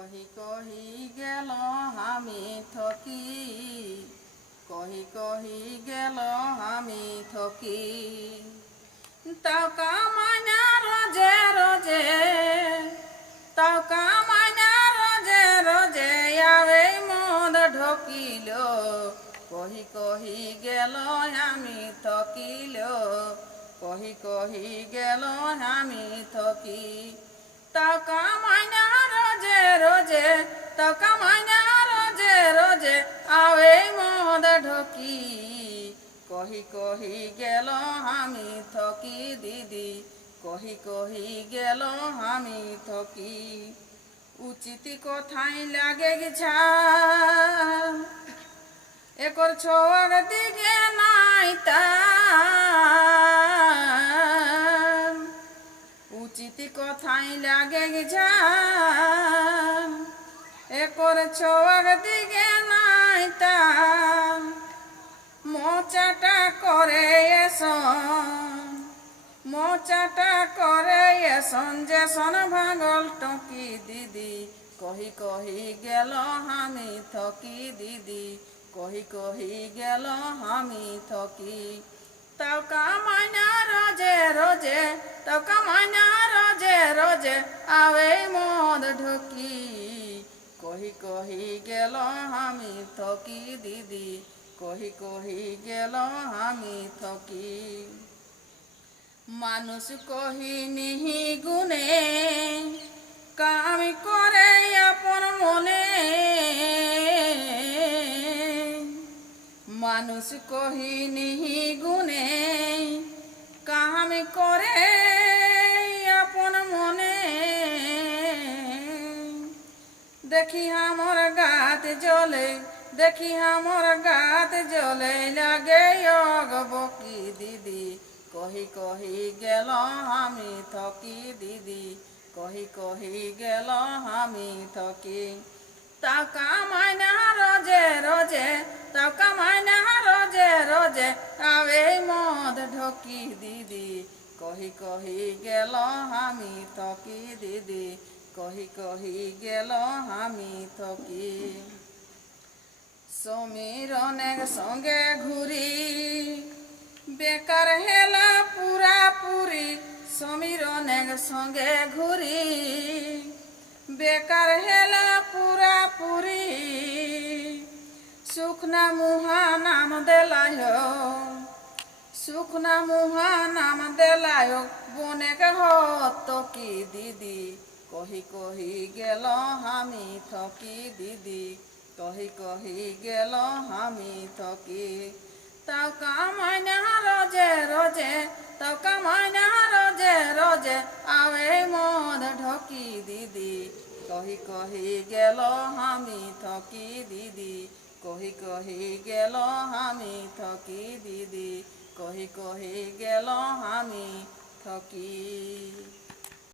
কহি কহি গেল আমি থকি। কহি কহি গেল আমি থকি। তাও কামাইনা রোজে রোজে। তাও কামাইনা রোজে রোজে। আবে মদ ঢকিল। কহি কহি গেল আমি থকিল। কহি কহি গেল আমি থকি। তাও কামাইনা রোজে তাও কামাইনা রোজে রোজে আবে মদ ঢকি। কহি কহি গেল আমি থকি দিদি, কহি কহি গেল আমি থকি। উচিত কথাই লাগে একর ছোয়ার দিকে নাই তার উচিত কথাই লাগে গেছা? একর ছোয়ার দিকে নাই তার মোচাটা করে এসন মোচাটা করে এসন যে সন ভাগল টকি দিদি, কহি কহি গেল আমি থকি দিদি, কহি কহি গেল আমি থকি। তাও কামাইনা রোজে রোজে তাও কামাইনা রোজে রোজে আবে মদ ঢুকি। কহি কহি গেল আমি থকি দিদি। কহি কহি গেল আমি থকি। মানুষ কহি নিহি গুনে কাম করে আপন মনে। মানুষ কহি নিহি গুনে কাম করে দেখি আমার গাত জ্বলে, দেখি আমার গাত জ্বলে লাগে অগবকি দিদি। কহি কহি গেল আমি থকি দিদি, কহি কহি গেল আমি থকি। তা কামাইনা রোজে রোজে তা কামাইনা রোজে রোজে আবে মদ ঢকি দিদি। কহি কহি গেল আমি থকি দিদি কহি কহি গেল, আমি থকি। অনেক সঙ্গে ঘুরি। বেকার হেলা পুরা পুরি। সমীর অনেক সঙ্গে ঘুরি। বেকার হেলা পুরা পুরি। সুখনা মুহা নাম দেলায়। সুখনা মুহা নাম দেলায়। বনেক হত কি দিদি? কহি কহি গেল, আমি থকি দিদি। কহি কহি গেল, আমি থকি। তাও কামাইনা রোজে রোজে, তাও কামাইনা রোজে রোজে আবে মদ ঢকি দিদি। কহি কহি গেল, আমি থকি দিদি। কহি কহি গেল, আমি থকি দিদি। কহি কহি গেল, আমি থকি।